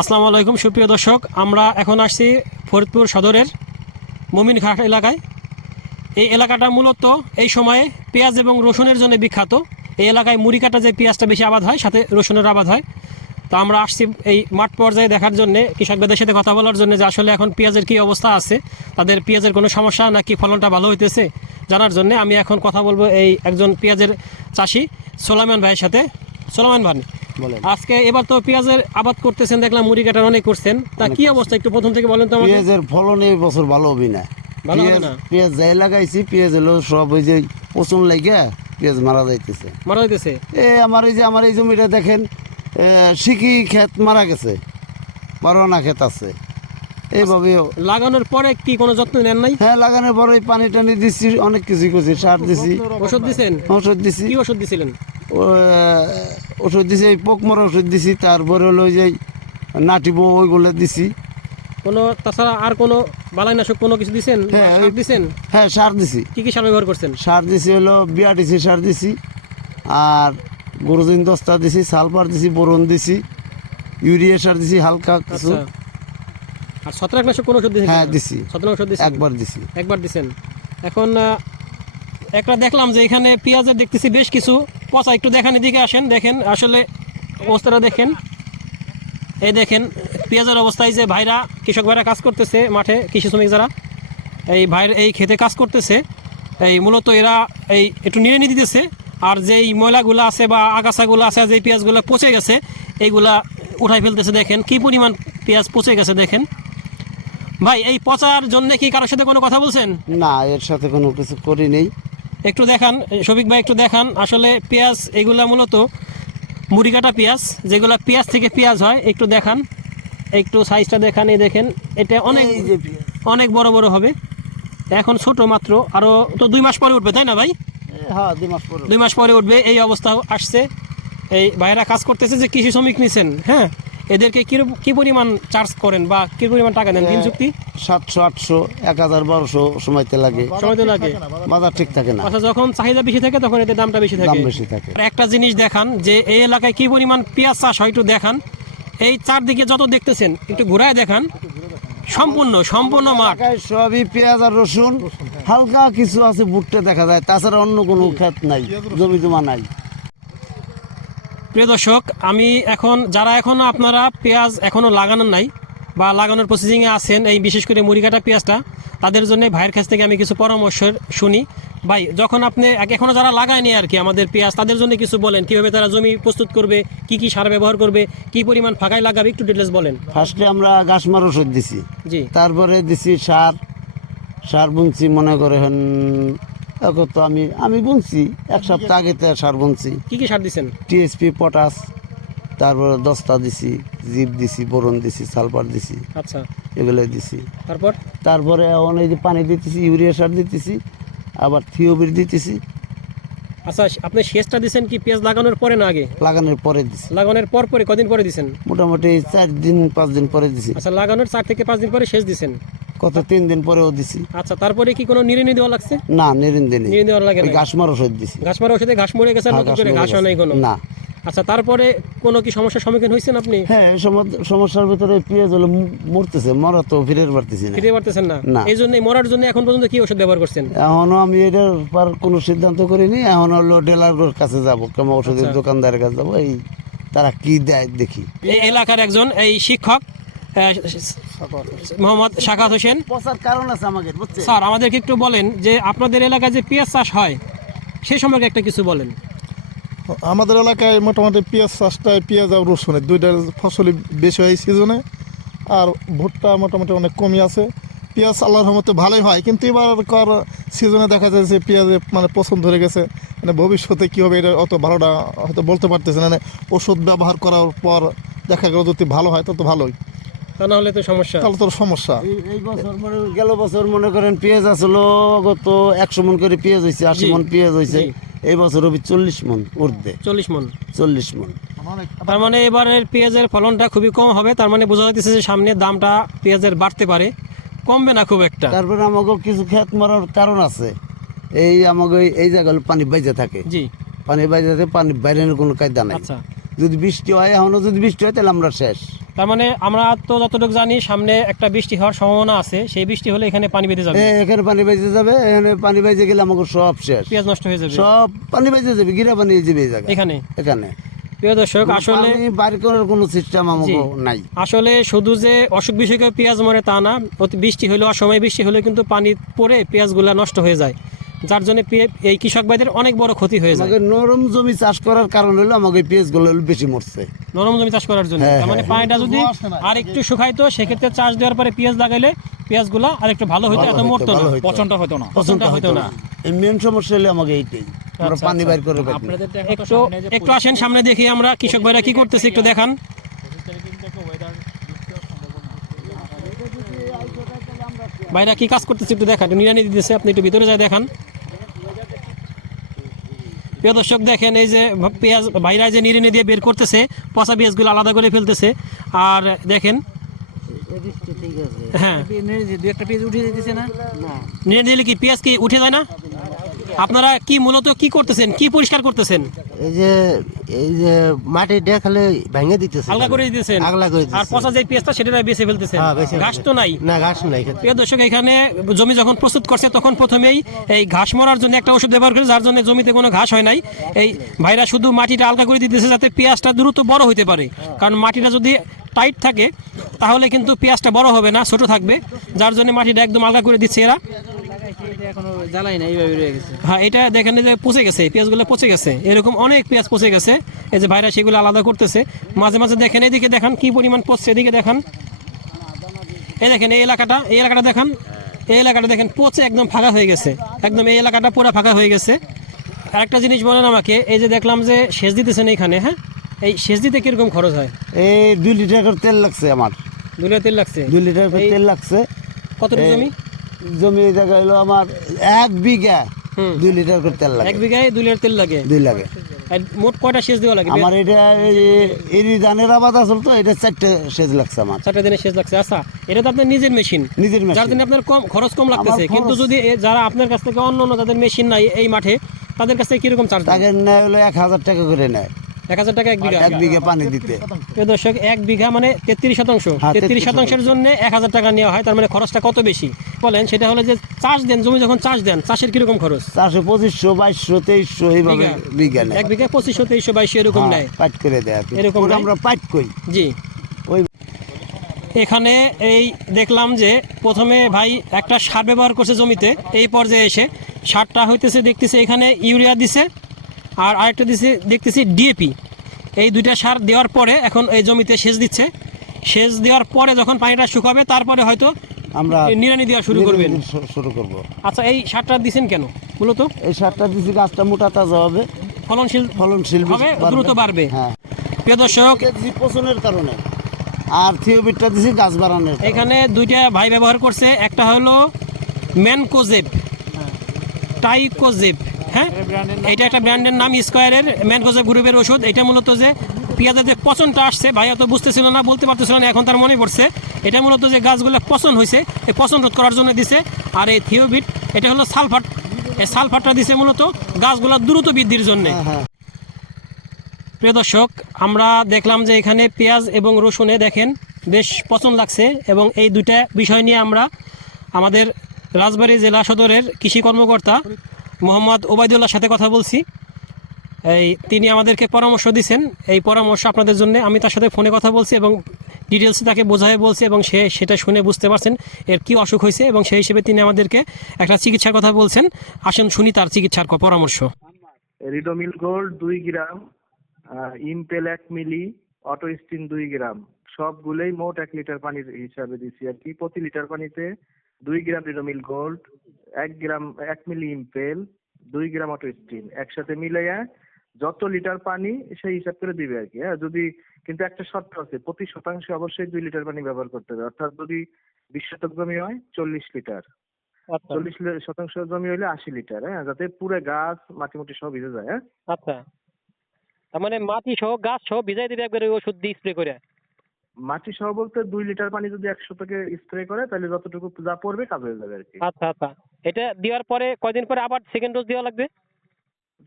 আসসালামু আলাইকুম, সুপ্রিয় দর্শক। আমরা এখন আসছি ফরিদপুর সদরের মমিনঘাট এলাকায়। এই এলাকাটা মূলত এই সময়ে পেঁয়াজ এবং রসুনের জন্য বিখ্যাত। এই এলাকায় মুড়ি কাটা যে পেঁয়াজটা বেশি আবাদ হয়, সাথে রসুনের আবাদ হয়। তো আমরা আসছি এই মাঠ পর্যায়ে দেখার জন্য, কৃষকদের সাথে কথা বলার জন্য যে আসলে এখন পেঁয়াজের কী অবস্থা আছে, তাদের পেঁয়াজের কোনো সমস্যা নাকি ফলনটা ভালো হইতেছে জানার জন্য আমি এখন কথা বলব এই একজন পেঁয়াজের চাষি সোলামান ভাইয়ের সাথে। সোলামান ভাই আজকে এবার তো পেঁয়াজের আবাদ করতেছেন দেখলাম মুড়ি কাটার অনেক করছেন। তা কি অবস্থা? একটু প্রথম থেকে বলেন তো আমাকে। পেঁয়াজের ফলন এই বছর ভালো হবে না। পেঁয়াজ পেঁয়াজ যাই লাগাইছি পেঁয়াজ হলো সব ওই যে পচন লাগিয়া পেঁয়াজ মারা যাইতেছে। মারা হইতেছে এ আমার এই যে আমার এই জমিটা দেখেন সিকি ক্ষেত মারা গেছে। বারোনা ক্ষেত আছে। এইভাবে লাগানোর পরে কি কোনো যত্ন নেন নাই? হ্যাঁ লাগানোর পরে পানি টানি দিচ্ছি অনেক কিছু করছি সার দিছি। ওষুধ দিছেন? ওষুধ দিছি। কি ওষুধ দিছিলেন? ওষুধ দিছি এই পোক মরা ওষুধ দিছি তারপরে হলো যে নাটিব ওইগুলো দিছি। কোনো তাছাড়া আর কোনো বালাইনাশক কোনো কিছু দিছেন? হ্যাঁ, দিছেন? হ্যাঁ সার দিছি। কি কি সার ব্যবহার করছেন? সার দিছি হলো বিয়াটিসি সার দিছি আর গরুদিন দস্তা দিছি সালফার দিছি বোরন দিছি ইউরিয়া সার দিছি হালকা কিছু। আচ্ছা। আর ছত্রাকনাশক কোনো ওষুধ দিছেন? হ্যাঁ দিছি। ছত্রাক ওষুধ দিছেন? একবার দিছি। একবার দিছেন। এখন একটা দেখলাম যে এখানে পেঁয়াজের দেখতেছি বেশ কিছু। পচা, একটু দেখান, এদিকে আসেন, দেখেন, আসলে অবস্থাটা দেখেন। এই দেখেন, পেঁয়াজের অবস্থায় যে ভাইরা, কৃষক ভাইরা কাজ করতেছে মাঠে, কৃষি শ্রমিক যারা, এই ভাইয়ের এই খেতে কাজ করতেছে। এই মূলত এরা এই একটু নিড়ে নিয়ে দিতেছে, আর যেই ময়লাগুলো আছে বা আগাছাগুলো আছে যে পেঁয়াজগুলো পচে গেছে, এইগুলা উঠাই ফেলতেছে, দেখেন, কি পরিমাণ পেঁয়াজ পচে গেছে, দেখেন। ভাই, এই পচার জন্য কি কারোর সাথে কোনো কথা বলছেন? না, এর সাথে কোনো কিছু করি নেই। একটু দেখান শফিক ভাই একটু দেখান। আসলে পেঁয়াজ এগুলা মূলত মুড়ি কাটা পেঁয়াজ যেগুলা পেঁয়াজ থেকে পেঁয়াজ হয় একটু দেখান। একটু সাইজটা দেখান এই দেখেন এটা অনেক। অনেক বড় বড় হবে। এখন ছোট মাত্র আরও তো দুই মাস পরে উঠবে তাই না ভাই? হ্যাঁ দুই মাস পরে দুই মাস পরে উঠবে এই অবস্থা আসছে। এই ভাইরা কাজ করতেছে যে কৃষি শ্রমিক নিছেন হ্যাঁ? এদেরকে কি কি পরিমাণ চার্জ করেন বা কি পরিমাণ টাকা নেন দিন চুক্তি? সাতশো আটশো এক হাজার বারোশো সময়তে লাগে। সময়তে লাগে? বাজার ঠিক থাকে না। আচ্ছা যখন চাহিদা বেশি থাকে তখন এতে দামটা বেশি দাম থাকে বেশি থাকে। আর একটা জিনিস দেখান যে এই এলাকায় কি পরিমাণ পেঁয়াজ চাষ হয় একটু দেখান। এই চারদিকে যত দেখতেছেন একটু ঘুরায় দেখান। সম্পূর্ণ সম্পূর্ণ মাঠ। সবই পেঁয়াজ আর রসুন। হালকা কিছু আছে ভুট্টা দেখা যায়। তাছাড়া অন্য কোনো ক্ষেত নাই জমি জমা নাই। প্রিয় দর্শক আমি এখন যারা এখনও আপনারা পেঁয়াজ এখনও লাগানোর নাই বা লাগানোর প্রসেসিংয়ে আছেন এই বিশেষ করে মুড়িকাটা পেঁয়াজটা তাদের জন্য ভাইয়ের কাছ থেকে আমি কিছু পরামর্শ শুনি। ভাই যখন আপনি এখনও যারা লাগায়নি আর কি আমাদের পেঁয়াজ তাদের জন্য কিছু বলেন কীভাবে তারা জমি প্রস্তুত করবে কি কি সার ব্যবহার করবে কি পরিমাণ ফাঁকায় লাগাবে একটু ডিটেলস বলেন। ফার্স্টে আমরা গাছ মার ওষুধ দিছি। জি। তারপরে দিছি সার। সার বুনছি মনে করেন এখন তো আমি আমি বুনছি এক সপ্তাহ আগে তো সার বুনছি কি কি সার দিচ্ছেন টিএসপি পটাশ তারপরে দস্তা দিছি জিপ দিছি বোরন দিছি সালফার দিছি আচ্ছা। এগুলো দিছি। তারপর? তারপরে এখন এই যে পানি দিতেছি ইউরিয়া সার দিতেছি আবার থিওবির দিতেছি। আচ্ছা আপনি শেষটা দিচ্ছেন কি পেঁয়াজ লাগানোর পরে না আগে? লাগানোর পরে দিছি। লাগানোর পর পরে কদিন পরে দিছেন? মোটামুটি চার দিন পাঁচ দিন পরে দিছি। আচ্ছা লাগানোর চার থেকে পাঁচ দিন পরে শেষ দিছেন। কত তিন দিন পরেও দিছি। আচ্ছা তারপরে কি কোনো নিড়ে দেওয়া লাগছে? না নিরিন দিনে দেওয়া লাগে ঘাস মার ওষুধ দিছি। ঘাস মারা ওষুধে ঘাস মরে গেছে হ্যাঁ, নতুন করে ঘাস হয় নাই কোনো? না। আচ্ছা তারপরে কোনো কি সমস্যার সম্মুখীন হয়েছেন আপনি? হ্যাঁ এই সমস্যার ভিতরে পেঁয়াজ হলো মরতেছে মরা তো ফিরের পারতেছি না। ফিরে পারতেছেন না। এই জন্য মরার জন্য এখন পর্যন্ত কি ওষুধ ব্যবহার করছেন? এখনও আমি এটার পর কোনো সিদ্ধান্ত করিনি এখন হলো ডিলার কাছে যাব কেমন ওষুধের আচ্ছা। দোকানদারের কাছে যাব এই তারা কি দেয় দেখি। এই এলাকার একজন এই শিক্ষক মোহাম্মদ শাকাত হোসেন। কারণ আছে আমাকে স্যার আমাদেরকে একটু বলেন যে আপনাদের এলাকায় যে পেঁয়াজ চাষ হয় সেই সম্পর্কে একটা কিছু বলেন। আমাদের এলাকায় মোটামুটি পেঁয়াজ চাষটায় পেঁয়াজ আর রসুনের দুইটার ফসলই বেশি হয় সিজনে আর ভুট্টা মোটামুটি অনেক কমই আছে। পেঁয়াজ আল্লাহর রহমতে ভালোই হয় কিন্তু এবার কর সিজনে দেখা যায় যে পেঁয়াজে মানে পছন্দ ধরে গেছে মানে ভবিষ্যতে কী হবে এটা অত ভালোটা হয়তো বলতে পারতেছে না। মানে ওষুধ ব্যবহার করার পর দেখা গেল যদি ভালো হয় তত ভালোই। তা না হলে তো সমস্যা। তাহলে তোর সমস্যা। এই- এই বছর মনে গেল বছর মনে করেন পেঁয়াজ আসলো গত একশো মন করে পেঁয়াজ হয়েছে আশি মন পেঁয়াজ হয়েছে এই বছর হবে চল্লিশ মন উর্ধে চল্লিশ মন। চল্লিশ মন। তার মানে এবারের পেঁয়াজের ফলনটা খুবই কম হবে তার মানে বোঝা যাচ্ছে যে সামনে দামটা পেঁয়াজের বাড়তে পারে। কমবে না খুব একটা। তারপরে আমাকে কিছু খেত মারার কারণ আছে। এই আমাকে এই জায়গায় পানি বাইজে থাকে। জি। পানি বাইজে থাকে পানি বাইরের কোনো কায়দা নাই। আচ্ছা। যদি বৃষ্টি হয় এখনও যদি বৃষ্টি হয় তাহলে আমরা শেষ। তার মানে আমরা তো যতটুকু জানি সামনে একটা বৃষ্টি হওয়ার সম্ভাবনা আছে। সেই বৃষ্টি হলে এখানে পানি বেঁধে যাবে। এখানে পানি বাইজে যাবে এখানে পানি বাইজে গেলে আমাকে সব শেষ। পেঁয়াজ নষ্ট হয়ে যাবে। সব পানি বাইজে যাবে গিরা পানি যাবে এখানে? এখানে। প্রিয় দর্শক আসলে বাইর করার কোনো সিস্টেম আমাকে নাই। আসলে শুধু যে অসুখ বিসুখে পেঁয়াজ মরে তা না বৃষ্টি হলে অসময় বৃষ্টি হলে কিন্তু পানি পড়ে পেঁয়াজগুলা নষ্ট হয়ে যায়। যার জন্য এই কৃষক ভাইদের অনেক বড় ক্ষতি হয়ে যায়। নরম জমি চাষ করার কারণ হলো আমাকে পেঁয়াজগুলো বেশি মরছে। নরম জমি চাষ করার জন্য। হ্যাঁ, তার মানে হ্যাঁ। পানিটা যদি। আর একটু শুকাইতো সেক্ষেত্রে চাষ দেওয়ার পরে পেঁয়াজ লাগাইলে পেঁয়াজগুলা আর একটু ভালো হইতো এত মরতো না। পচনটা হতো না। পচনটা হইতো না। এই মেন সমস্যা হলো আমাকে এইটাই। আমরা আচ্ছা, পানি আচ্ছা। বাইর করে আপনাদের তো একটু একটু আসেন সামনে দেখি আমরা কৃষক ভাইরা কি করতেছে একটু দেখান। ভাইরা কি কাজ করতেছে একটু দেখান নিরানি দিতেছে আপনি একটু ভিতরে যায় দেখান। প্রিয় দর্শক দেখেন, এই যে পেঁয়াজ ভাইরা যে নিরানি দিয়ে বের করতেছে, পচা পেঁয়াজগুলো আলাদা করে ফেলতেছে। আর দেখেন হ্যাঁ। কি পেঁয়াজ কি উঠে যায় না? আপনারা কি মূলত কি করতেছেন? কি পরিষ্কার করতেছেন? এই যে এই যে মাটি দেখালে ভেঙে দিতেছে আলগা করে দিতেছেন? আগলা করে আর পচা যে পেঁয়াজটা সেটা বেছে ফেলতেছেন? হ্যাঁ, ঘাস তো নাই? না ঘাস নাই প্রিয় দর্শক এখানে জমি যখন প্রস্তুত করছে তখন প্রথমেই এই ঘাস মরার জন্য একটা ওষুধ ব্যবহার করে যার জন্য জমিতে কোনো ঘাস হয় নাই। এই ভাইরা শুধু মাটিটা আলগা করে দিতেছে যাতে পেঁয়াজটা দ্রুত বড় হতে পারে। কারণ মাটিটা যদি টাইট থাকে তাহলে কিন্তু পেঁয়াজটা বড় হবে না ছোট থাকবে। যার জন্য মাটিটা একদম আলগা করে দিচ্ছে এরা। এখনও জ্বালাই না এইভাবে রয়ে গেছে। হ্যাঁ এটা দেখেন যে পচে গেছে পেঁয়াজগুলো পচে গেছে। এরকম অনেক পেঁয়াজ পচে গেছে। এই যে ভাইরা সেগুলো আলাদা করতেছে। মাঝে মাঝে দেখেন এদিকে দেখান কি পরিমাণ পচছে এদিকে দেখান। এই দেখেন এই এলাকাটা এই এলাকাটা দেখান। এই এলাকাটা দেখেন পচে একদম ফাঁকা হয়ে গেছে। একদম এই এলাকাটা পুরো ফাঁকা হয়ে গেছে। আরেকটা জিনিস বলেন আমাকে এই যে দেখলাম যে সেচ দিতেছেন এইখানে হ্যাঁ? এই সেচ দিতে কীরকম খরচ হয়? এই দুই লিটার করে তেল লাগছে আমার। দুই লিটার তেল লাগছে? দুই লিটার তেল লাগছে। এই- জমি? জমি জায়গা হলো আমার এক বিঘা দুই লিটার করে তেল লাগে। এক বিঘায় দুই লিটার তেল লাগে? দুই লাগে। মোট কয়টা সেচ দেওয়া লাগে? আমার এটা এই ধানের আবাদ আসল তো এটা চারটে সেচ লাগছে আমার। চারটা দিনে শেষ লাগছে। আচ্ছা এটা তো আপনার নিজের মেশিন নিজের যার মেশিন জন্য আপনার কম খরচ কম লাগতেছে। কিন্তু যদি যারা আপনার কাছ থেকে অন্য অন্য যাদের মেশিন নাই এই মাঠে তাদের কাছ থেকে কীরকম চার্জ তাকে নেয় হলো এক হাজার টাকা করে নেয়। এক হাজার টাকা এক বিঘা। এক বিঘা পানি দিতে। প্রিয় দর্শক এক বিঘা মানে তেত্রিশ শতাংশ। তেত্রিশ শতাংশের জন্য এক হাজার টাকা নেওয়া হয় তার মানে খরচটা কত বেশি? বলেন সেটা হলো যে চাষ দেন জমি যখন চাষ দেন চাষের কীরকম খরচ? চারশো পঁচিশশো বাইশশো তেইশশো এইভাবে বিঘা। এক বিঘা পঁচিশশো তেইশশো বাইশশো এরকম হ্যাঁ, নেয়। করে দেয় এরকম আমরা করি। জি। এখানে এই দেখলাম যে প্রথমে ভাই একটা সার ব্যবহার করছে জমিতে এই পর্যায়ে এসে সারটা হইতেছে দেখতেছে এখানে ইউরিয়া দিছে আর আরেকটা দিছি দেখতেছি ডিএপি এই দুইটা সার দেওয়ার পরে এখন এই জমিতে সেচ দিচ্ছে। সেচ দেওয়ার পরে যখন পানিটা শুকাবে তারপরে হয়তো আমরা নিড়ানি দেওয়া শুরু করবেন। শুরু করব। আচ্ছা এই সারটা দিছেন কেন মূলত? এই সারটা দিছি গাছটা মোটা তাজা হবে। ফলনশীল ফলনশীল হবে দ্রুত বাড়বে। হ্যাঁ। প্রিয় দর্শক পচনের কারণে। আর থিওবিটটা দিছি গাছ বাড়ানোর। এখানে দুইটা ভাই ব্যবহার করছে। একটা হলো ম্যানকোজেব টাইকোজেব। হ্যাঁ? এটা একটা ব্র্যান্ডের নাম স্কোয়ারের ম্যানকোজেব গ্রুপের ওষুধ। এটা মূলত যে পেঁয়াজের যে পচনটা আসছে ভাই অত বুঝতেছিল না বলতে পারতেছিল না এখন তার মনে পড়ছে। এটা মূলত যে গাছগুলো পচন হয়েছে এই পচন রোধ করার জন্য দিছে। আর এই থিওবিট এটা হলো সালফার এই সালফারটা দিছে মূলত গাছগুলো দ্রুত বৃদ্ধির জন্য। হ্যাঁ হ্যাঁ। প্রিয় দর্শক আমরা দেখলাম যে এখানে পেঁয়াজ এবং রসুনে দেখেন বেশ পছন্দ লাগছে এবং এই দুইটা বিষয় নিয়ে আমরা আমাদের রাজবাড়ী জেলা সদরের কৃষি কর্মকর্তা মোহাম্মদ ওবায়দুল্লাহর সাথে কথা বলছি। এই তিনি আমাদেরকে পরামর্শ দিচ্ছেন এই পরামর্শ আপনাদের জন্য আমি তার সাথে ফোনে কথা বলছি এবং ডিটেলসে তাকে বোঝায় বলছি এবং সে সেটা শুনে বুঝতে পারছেন এর কি অসুখ হয়েছে এবং সেই হিসেবে তিনি আমাদেরকে একটা চিকিৎসার কথা বলছেন। আসেন, শুনি তার চিকিৎসার পরামর্শ। রিডোমিল গোল্ড দুই গ্রাম ইমপেল এক মিলি, অটো স্টিন দুই গ্রাম। সবগুলোই মোট এক লিটার পানির হিসাবে দিছি আর কি। প্রতি লিটার পানিতে দুই গ্রাম রিডোমিল গোল্ড এক গ্রাম এক মিলি ইম্পেল দুই গ্রাম অটো স্টিম একসাথে মিলাইয়া যত লিটার পানি সেই হিসাব করে দিবে আর কি। হ্যাঁ যদি কিন্তু একটা শর্ত আছে প্রতি শতাংশে অবশ্যই দুই লিটার পানি ব্যবহার করতে হবে। অর্থাৎ যদি বিশ শতক জমি হয় চল্লিশ লিটার চল্লিশ শতাংশ জমি হলে আশি লিটার হ্যাঁ যাতে পুরো গাছ মাটি মুটি সব ভিজে যায় হ্যাঁ। আচ্ছা। তার মানে মাটি সহ গাছ সহ ভিজাই দিবে একবারে ওষুধ দিয়ে স্প্রে করে মাটি সহ বলতে দুই লিটার পানি যদি একশো থেকে স্প্রে করে তাহলে যতটুকু যা পড়বে কাজ হয়ে যাবে আর কি। আচ্ছা আচ্ছা। এটা দেওয়ার পরে কয়দিন পরে আবার সেকেন্ড ডোজ দেওয়া লাগবে?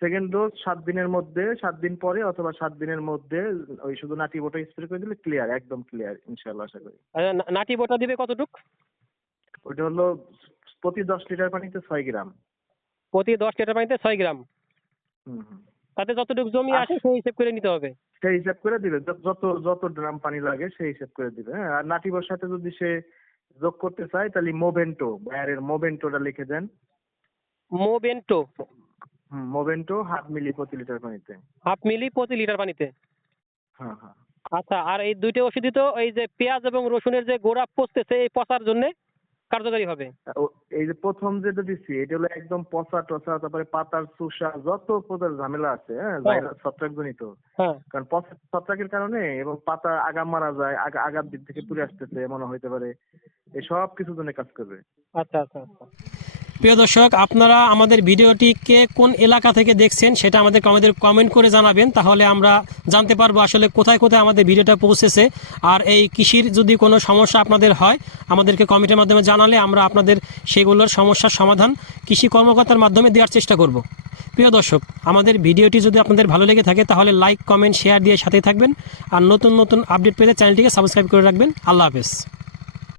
সেকেন্ড ডোজ সাত দিনের মধ্যে সাত দিন পরে অথবা সাত দিনের মধ্যে ওই শুধু নাটি বোটা স্প্রে করে দিলে ক্লিয়ার একদম ক্লিয়ার ইনশাল্লাহ আশা করি। না- নাটি বোটা দিবে কতটুক? ওইটা হলো প্রতি দশ লিটার পানিতে ছয় গ্রাম। প্রতি দশ লিটার পানিতে ছয় গ্রাম? হুম হুম। তাতে যতটুকু জমি আসে সেই হিসেব করে নিতে হবে। সেই হিসাব করে দিবে। যত- যত ড্রাম পানি লাগে সেই হিসাব করে দিবে। হ্যাঁ আর নাটিবোর সাথে যদি সে যোগ করতে চায় তাহলে মোভেন্টো বায়ারের মোভেন্টোটা লিখে দেন। মোবেন্টো হুম মোভেন্টো হাফ মিলি প্রতি লিটার পানিতে। হাফ মিলি প্রতি লিটার পানিতে? হ্যাঁ হ্যাঁ। আচ্ছা আর এই দুইটা ওষুধই তো এই যে পেঁয়াজ এবং রসুনের যে গোড়া পচতেছে এই পচার জন্য? কার্যকারী হবে। এই যে প্রথম যেটা দিচ্ছি এটা হলো একদম পচা টচা তারপরে পাতার চুষা যত প্রকার ঝামেলা আছে হ্যাঁ ভাইরাস ছত্রাক জনিত হ্যাঁ। কারণ পচা ছত্রাকের কারণে এবং পাতা আগাম মারা যায় আগা আগার দিক থেকে পুড়ে আসতেছে মনে হইতে পারে। এই সব কিছুর জন্য কাজ করবে। আচ্ছা আচ্ছা আচ্ছা। প্রিয় দর্শক, আপনারা আমাদের ভিডিওটিকে কোন এলাকা থেকে দেখছেন সেটা আমাদের আমাদের কমেন্ট করে জানাবেন, তাহলে আমরা জানতে পারব আসলে কোথায় কোথায় আমাদের ভিডিওটা পৌঁছেছে। আর এই কৃষির যদি কোনো সমস্যা আপনাদের হয়, আমাদেরকে কমেন্টের মাধ্যমে জানালে আমরা আপনাদের সেগুলোর সমস্যার সমাধান কৃষি কর্মকর্তার মাধ্যমে দেওয়ার চেষ্টা করব। প্রিয় দর্শক, আমাদের ভিডিওটি যদি আপনাদের ভালো লেগে থাকে, তাহলে লাইক, কমেন্ট, শেয়ার দিয়ে সাথে থাকবেন। আর নতুন নতুন আপডেট পেতে চ্যানেলটিকে সাবস্ক্রাইব করে রাখবেন। আল্লাহ হাফেজ।